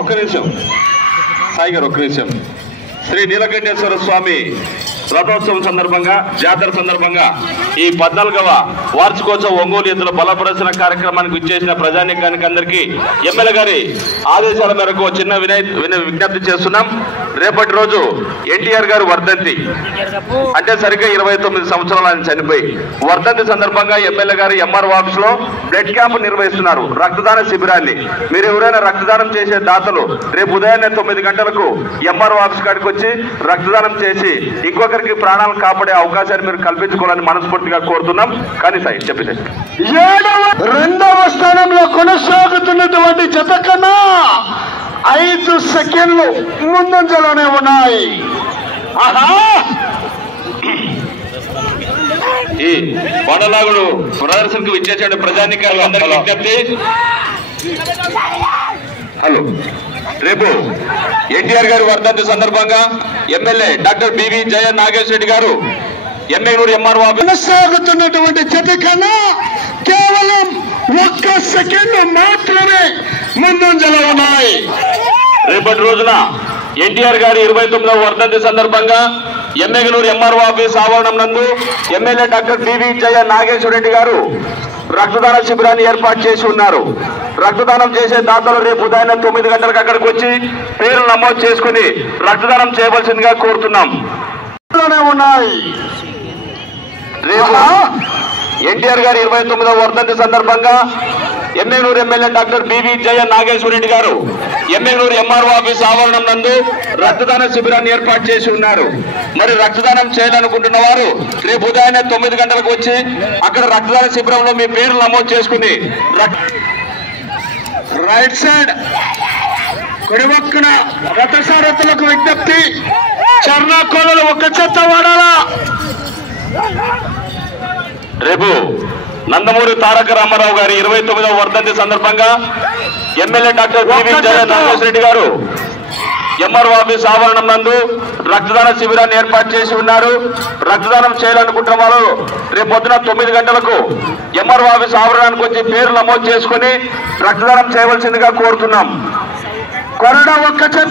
ఒక్క నిమిషం సాయి గారు, ఒక్క నిమిషం. శ్రీ నీలకంఠేశ్వర స్వామి రథోత్సవం సందర్భంగా, జాతర సందర్భంగా ఈ 14వ వార్షికోత్సవ ఒంగోలు ఎద్దుల బల ప్రదర్శన కార్యక్రమానికి విచ్చేసిన ప్రజానీకానికి అందరికీ ఎమ్మెల్యే గారి ఆదేశాల మేరకు చిన్న విజ్ఞప్తి చేస్తున్నాం. రేపటి రోజు ఎన్టీఆర్ గారు వర్ధంతి, అంటే సరిగ్గా 29 సంవత్సరాలు ఆయన చనిపోయి, వర్ధంతి సందర్భంగా ఎమ్మెల్యే గారు ఎంఆర్ఓ ఆఫీస్ లో బ్లడ్ క్యాంప్ నిర్వహిస్తున్నారు, రక్తదాన శిబిరాన్ని. మీరు ఎవరైనా రక్తదానం చేసే దాతలు రేపు ఉదయాన్నే 9 గంటలకు ఎంఆర్ఓ ఆఫీస్ కాడికి వచ్చి రక్తదానం చేసి ఇంకొకరికి ప్రాణాలను కాపాడే అవకాశాన్ని మీరు కల్పించుకోవాలని మనస్ఫూర్తిగా కోరుతున్నాం. కానీ సాయి చెప్పేసి 2వ స్థానంలో కొనసాగుతున్నటువంటి జత కన్నా 5 సెకండ్లు ముందంజలోనే ఉన్నాయి. ఈ బండలాగుడు ప్రదర్శనకు విచ్చేసే ప్రజానీకారులు అందరికీ విజ్ఞప్తి. హలో, రేపు ఎన్టీఆర్ గారి వర్ధంతి సందర్భంగా ఎమ్మెల్యే డాక్టర్ బివి జయ నాగేశ్వర రెడ్డి గారు ఎమ్మెగనూరు ఎంఆర్ఓ కొనసాగుతున్నటువంటి జత కన్నా కేవలం 1 సెకండ్ మాత్రమే ముందంజలో ఉన్నాయి. రేపటి రోజున ఎన్టీఆర్ గారి 29వ వర్ధంతి సందర్భంగా ఎమ్మెగనూరు ఎంఆర్ఓ ఆఫీస్ ఆవరణం నందు ఎమ్మెల్యే డాక్టర్ బివి జయ నాగేశ్వర రెడ్డి గారు రక్తదాన శిబిరాన్ని ఏర్పాటు చేసి ఉన్నారు. రక్తదానం చేసే దాతలు రేపు ఉదయం 9 గంటలకు అక్కడికి వచ్చి పేర్లు నమోదు చేసుకుని రక్తదానం చేయవలసిందిగా కోరుతున్నాం. రేపు ఎన్టీఆర్ గారి 29వ వర్ధంతి సందర్భంగా ఎమ్మెగనూరు ఎమ్మెల్యే డాక్టర్ బివి జయ నాగేశ్వర రెడ్డి గారు ఎమ్మెగనూరు ఎంఆర్ఓ ఆఫీస్ ఆవరణం నందు రక్తదాన శిబిరాన్ని ఏర్పాటు చేసి ఉన్నారు. మరి రక్తదానం చేయాలనుకుంటున్న వారు రేపు ఉదయం 9 గంటలకు వచ్చి అక్కడ రక్తదాన శిబిరంలో మీ పేర్లు నమోదు చేసుకుని రైట్ సైడ్ కుడివక్కున రథసారథులకు విజ్ఞప్తి, చర్నా కోలలు 1 చెత్త వాడాలా. రేపు నందమూరి తారక రామారావు గారి 29వ వర్ధంతి సందర్భంగా ఎమ్మెల్యే డాక్టర్ బివి జయ నాగేశ్వర రెడ్డి గారు ఎంఆర్ఓ ఆఫీస్ ఆవరణం నందు రక్తదాన శిబిరాన్ని ఏర్పాటు చేసి ఉన్నారు. రక్తదానం చేయాలనుకుంటున్న వారు రేపు పొద్దున 9 గంటలకు ఎంఆర్ఓ ఆఫీస్ ఆవరణానికి వచ్చి పేర్లు నమోదు చేసుకుని రక్తదానం చేయవలసిందిగా కోరుతున్నాం. కొరడ 1 చెత్త